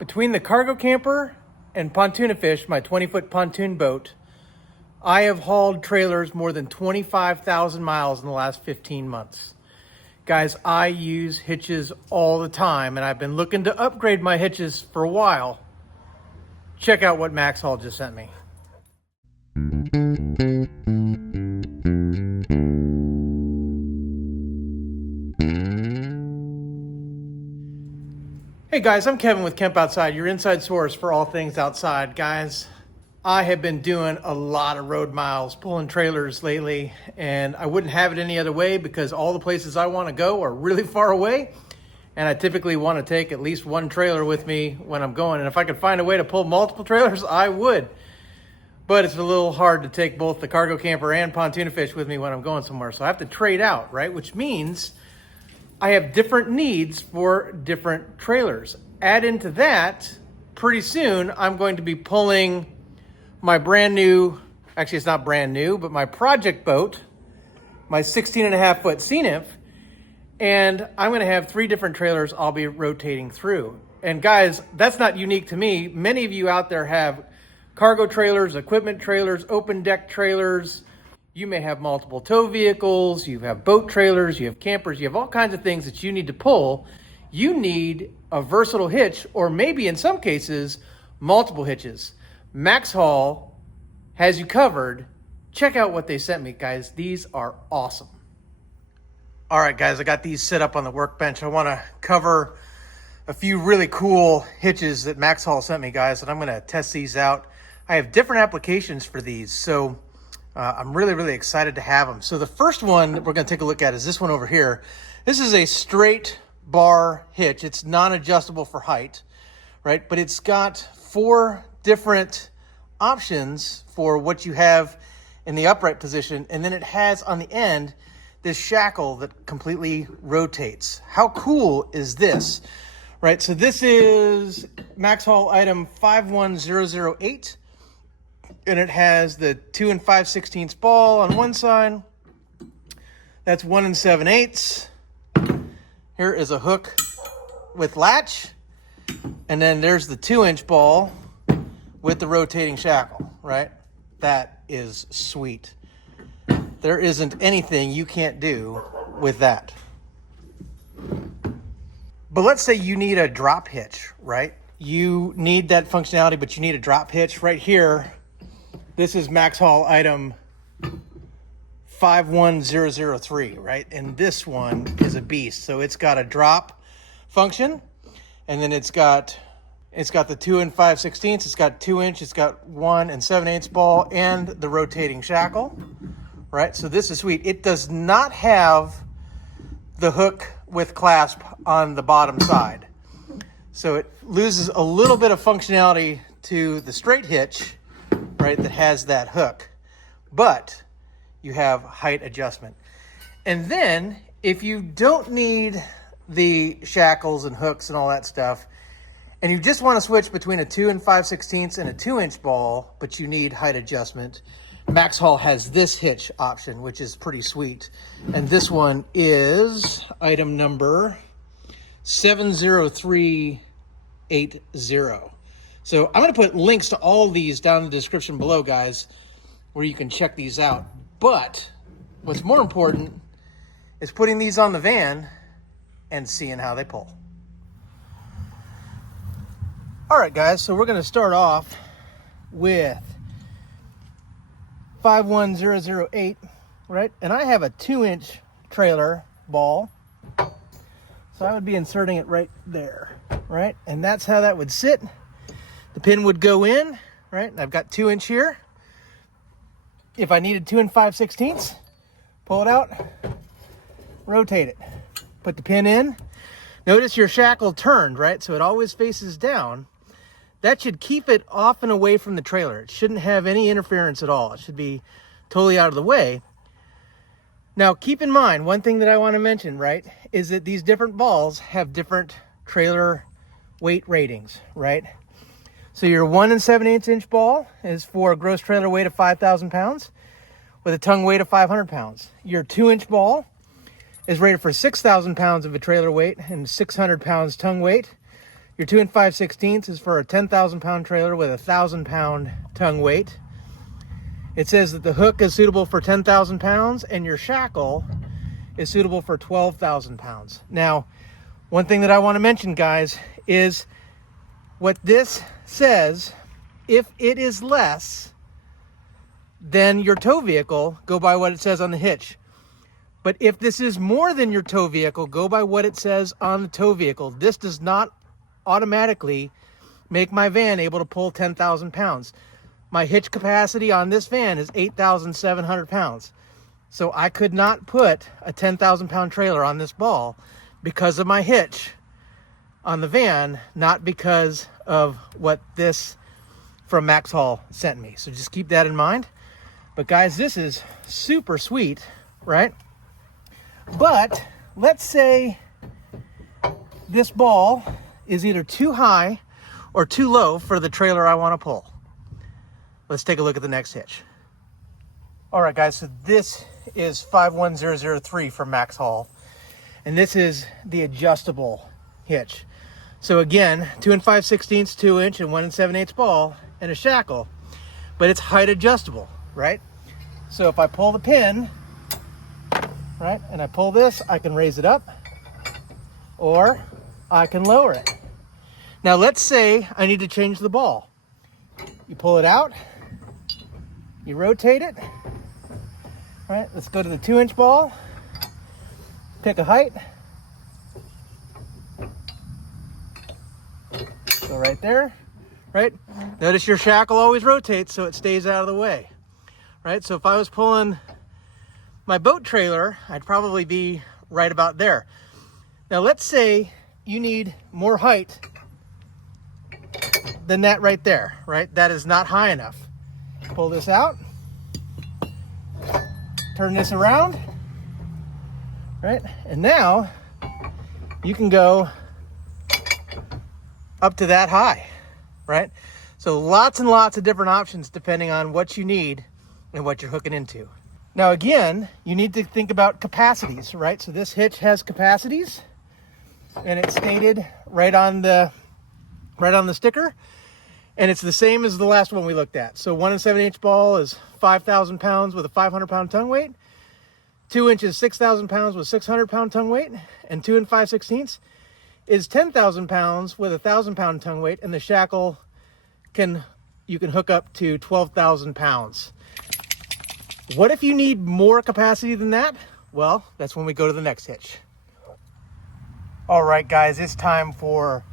Between the cargo camper and Pontoon Fish, my 20-foot pontoon boat, I have hauled trailers more than 25,000 miles in the last 15 months. Guys, I use hitches all the time, and I've been looking to upgrade my hitches for a while. Check out what MaxxHaul just sent me. Hey guys, I'm Kevin with Kemp Outside, your inside source for all things outside. Guys, I have been doing a lot of road miles, pulling trailers lately, and I wouldn't have it any other way because all the places I want to go are really far away, and I typically want to take at least one trailer with me when I'm going, and if I could find a way to pull multiple trailers, I would. But it's a little hard to take both the cargo camper and Pontoon Fish with me when I'm going somewhere, so I have to trade out, right? Which means I have different needs for different trailers. Add into that, pretty soon I'm going to be pulling my brand new, actually it's not brand new, but my project boat, my 16.5 foot sea nymph, and I'm gonna have 3 different trailers I'll be rotating through. And guys, that's not unique to me. Many of you out there have cargo trailers, equipment trailers, open deck trailers. You may have multiple tow vehicles, you have boat trailers, you have campers, you have all kinds of things that you need to pull. You need a versatile hitch, or maybe in some cases, multiple hitches. MaxxHaul has you covered. Check out what they sent me, guys. These are awesome. All right, guys, I got these set up on the workbench. I wanna cover a few really cool hitches that MaxxHaul sent me, guys, and I'm gonna test these out. I have different applications for these, so I'm really excited to have them. So the first one that we're going to take a look at is this one over here. This is a straight bar hitch. It's non-adjustable for height, right? But it's got 4 different options for what you have in the upright position. And then it has on the end this shackle that completely rotates. How cool is this, right? So this is MaxxHaul item 51008. And it has the 2 5/16 ball on one side. That's 1 7/8. Here is a hook with latch. And then there's the 2-inch ball with the rotating shackle, right? That is sweet. There isn't anything you can't do with that. But let's say you need a drop hitch, right? You need that functionality, but you need a drop hitch right here. This is MaxxHaul item 51003, right? And this one is a beast. So it's got a drop function, and then it's got the 2 5/16. It's got 2-inch, it's got 1 7/8 ball, and the rotating shackle, right? So this is sweet. It does not have the hook with clasp on the bottom side. So it loses a little bit of functionality to the straight hitch, right, that has that hook, but you have height adjustment. And then if you don't need the shackles and hooks and all that stuff, and you just want to switch between a 2 5/16 and a 2-inch ball, but you need height adjustment, MaxxHaul has this hitch option, which is pretty sweet. And this one is item number 70380. So I'm going to put links to all of these down in the description below, guys, where you can check these out. But what's more important is putting these on the van and seeing how they pull. All right, guys, so we're going to start off with 51008, right? And I have a 2-inch trailer ball, so I would be inserting it right there, right? And that's how that would sit. The pin would go in, right? I've got 2-inch here. If I needed 2 5/16, pull it out, rotate it, put the pin in. Notice your shackle turned, right? So it always faces down. That should keep it off and away from the trailer. It shouldn't have any interference at all. It should be totally out of the way. Now, keep in mind, one thing that I want to mention, right, is that these different balls have different trailer weight ratings, right? So your 1 7/8 ball is for a gross trailer weight of 5,000 pounds with a tongue weight of 500 pounds. Your 2-inch ball is rated for 6,000 pounds of a trailer weight and 600 pounds tongue weight. Your 2 5/16 is for a 10,000 pound trailer with a 1,000 pound tongue weight. It says that the hook is suitable for 10,000 pounds and your shackle is suitable for 12,000 pounds. Now, one thing that I want to mention, guys, is what this says. If it is less than your tow vehicle, go by what it says on the hitch. But if this is more than your tow vehicle, go by what it says on the tow vehicle. This does not automatically make my van able to pull 10,000 pounds. My hitch capacity on this van is 8,700 pounds. So I could not put a 10,000 pound trailer on this ball because of my hitch on the van, not because of what this from MaxxHaul sent me. So just keep that in mind. But guys, this is super sweet, right? But let's say this ball is either too high or too low for the trailer I want to pull. Let's take a look at the next hitch. All right, guys, so this is 51003 from MaxxHaul, and this is the adjustable hitch. So again, 2 5/16 2-inch and 1 7/8 ball and a shackle, but it's height adjustable, right? So if I pull the pin, right, and I pull this, I can raise it up or I can lower it. Now let's say I need to change the ball. You pull it out, you rotate it, right? Let's go to the 2-inch ball, pick a height, go right there, right? Notice your shackle always rotates so it stays out of the way, right? So if I was pulling my boat trailer, I'd probably be right about there. Now let's say you need more height than that right there, right? That is not high enough. Pull this out, turn this around, right? And now you can go up to that high, right? So lots and lots of different options depending on what you need and what you're hooking into. Now again, you need to think about capacities, right? So this hitch has capacities and it's stated right on the sticker, and it's the same as the last one we looked at. So 1 7/8 ball is 5,000 pounds with a 500 pound tongue weight. 2 inches, 6,000 pounds with 600 pound tongue weight, and 2 5/16 is 10,000 pounds with a 1,000 pound tongue weight, and the shackle you can hook up to 12,000 pounds. What if you need more capacity than that? Well, that's when we go to the next hitch. All right, guys, it's time for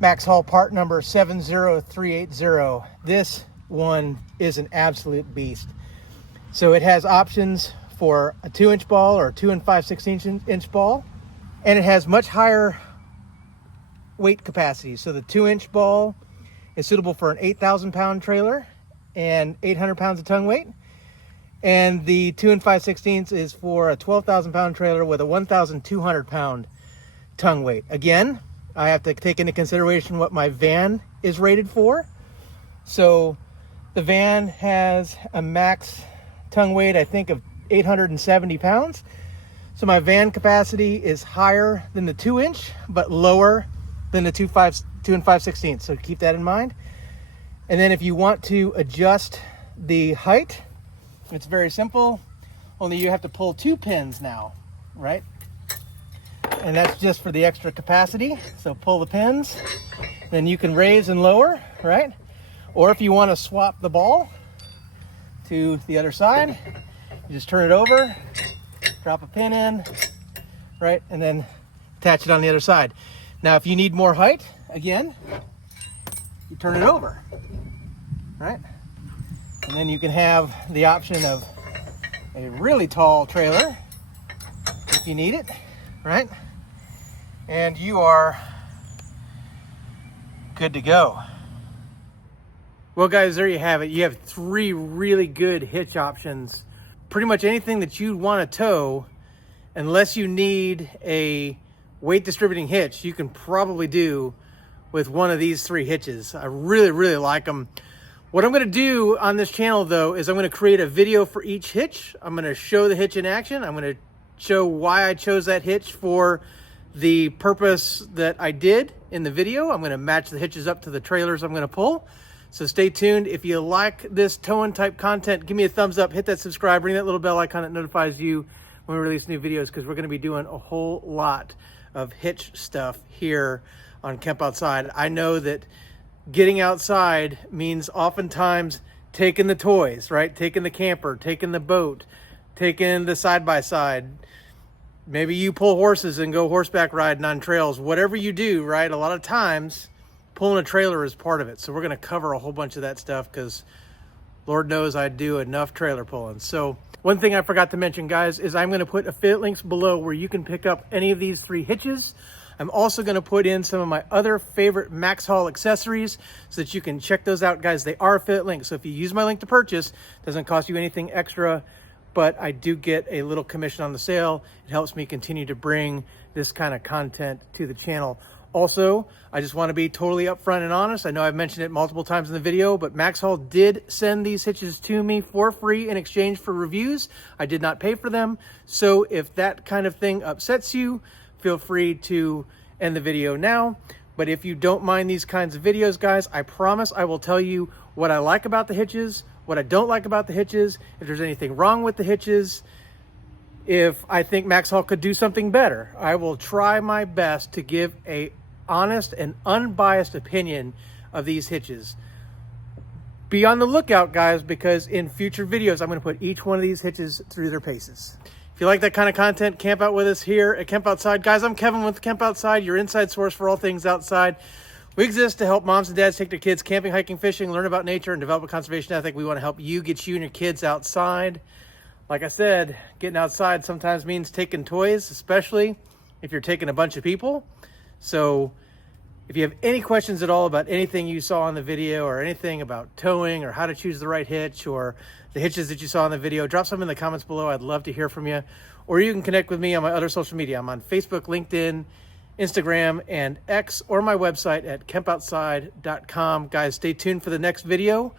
MaxxHaul part number 70380. This one is an absolute beast. So it has options for a 2-inch ball or a 2 5/16 ball, and it has much higher weight capacity. So the 2-inch ball is suitable for an 8,000 pound trailer and 800 pounds of tongue weight. And the 2 5/16 is for a 12,000 pound trailer with a 1,200 pound tongue weight. Again, I have to take into consideration what my van is rated for. So the van has a max tongue weight, I think, of 870 pounds. So my van capacity is higher than the 2-inch, but lower than the 2 5/16. So keep that in mind. And then if you want to adjust the height, it's very simple. Only you have to pull 2 pins now, right? And that's just for the extra capacity. So pull the pins, then you can raise and lower, right? Or if you want to swap the ball to the other side, you just turn it over, drop a pin in, right? And then attach it on the other side. Now, if you need more height, again, you turn it over, right? And then you can have the option of a really tall trailer if you need it, right? And you are good to go. Well, guys, there you have it. You have 3 really good hitch options. Pretty much anything that you want to tow, unless you need a weight distributing hitch, you can probably do with one of these 3 hitches. I really, really like them. What I'm going to do on this channel, though, is I'm going to create a video for each hitch. I'm going to show the hitch in action. I'm going to show why I chose that hitch for the purpose that I did in the video. I'm going to match the hitches up to the trailers I'm going to pull. So stay tuned. If you like this towing type content, give me a thumbs up, hit that subscribe, ring that little bell icon that notifies you when we release new videos, because we're going to be doing a whole lot of hitch stuff here on Kemp Outside. I know that getting outside means oftentimes taking the toys, right? Taking the camper, taking the boat, taking the side-by-side. Maybe you pull horses and go horseback riding on trails. Whatever you do, right? A lot of times pulling a trailer is part of it. So we're going to cover a whole bunch of that stuff because Lord knows I do enough trailer pulling. So one thing I forgot to mention, guys, is I'm going to put affiliate links below where you can pick up any of these 3 hitches. I'm also going to put in some of my other favorite MaxxHaul accessories so that you can check those out, guys. They are affiliate links. So if you use my link to purchase, it doesn't cost you anything extra, but I do get a little commission on the sale. It helps me continue to bring this kind of content to the channel. Also, I just want to be totally upfront and honest. I know I've mentioned it multiple times in the video, but MaxxHaul did send these hitches to me for free in exchange for reviews. I did not pay for them. So if that kind of thing upsets you, feel free to end the video now. But if you don't mind these kinds of videos, guys, I promise I will tell you what I like about the hitches, what I don't like about the hitches, if there's anything wrong with the hitches, if I think MaxxHaul could do something better. I will try my best to give a honest and unbiased opinion of these hitches. Be on the lookout, guys, because in future videos, I'm going to put each one of these hitches through their paces. If you like that kind of content, camp out with us here at Kemp Outside. Guys, I'm Kevin with Kemp Outside, your inside source for all things outside. We exist to help moms and dads take their kids camping, hiking, fishing, learn about nature, and develop a conservation ethic. We want to help you get you and your kids outside. Like I said, getting outside sometimes means taking toys, especially if you're taking a bunch of people. So if you have any questions at all about anything you saw in the video or anything about towing or how to choose the right hitch or the hitches that you saw in the video, drop some in the comments below. I'd love to hear from you. Or you can connect with me on my other social media. I'm on Facebook, LinkedIn, Instagram, and X, or my website at kempoutside.com. Guys, stay tuned for the next video.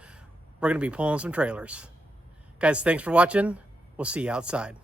We're going to be pulling some trailers. Guys, thanks for watching. We'll see you outside.